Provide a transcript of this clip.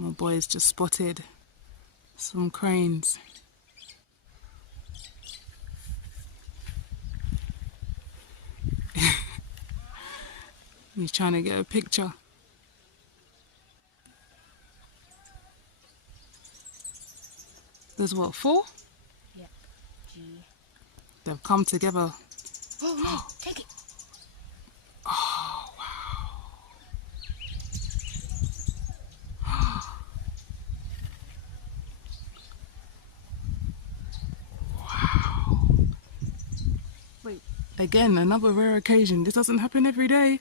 My boys just spotted some cranes. He's trying to get a picture. There's what, 4? Yep. G. They've come together. Oh no, take it. Oh, wow. Wow. Wait, again, another rare occasion. This doesn't happen every day.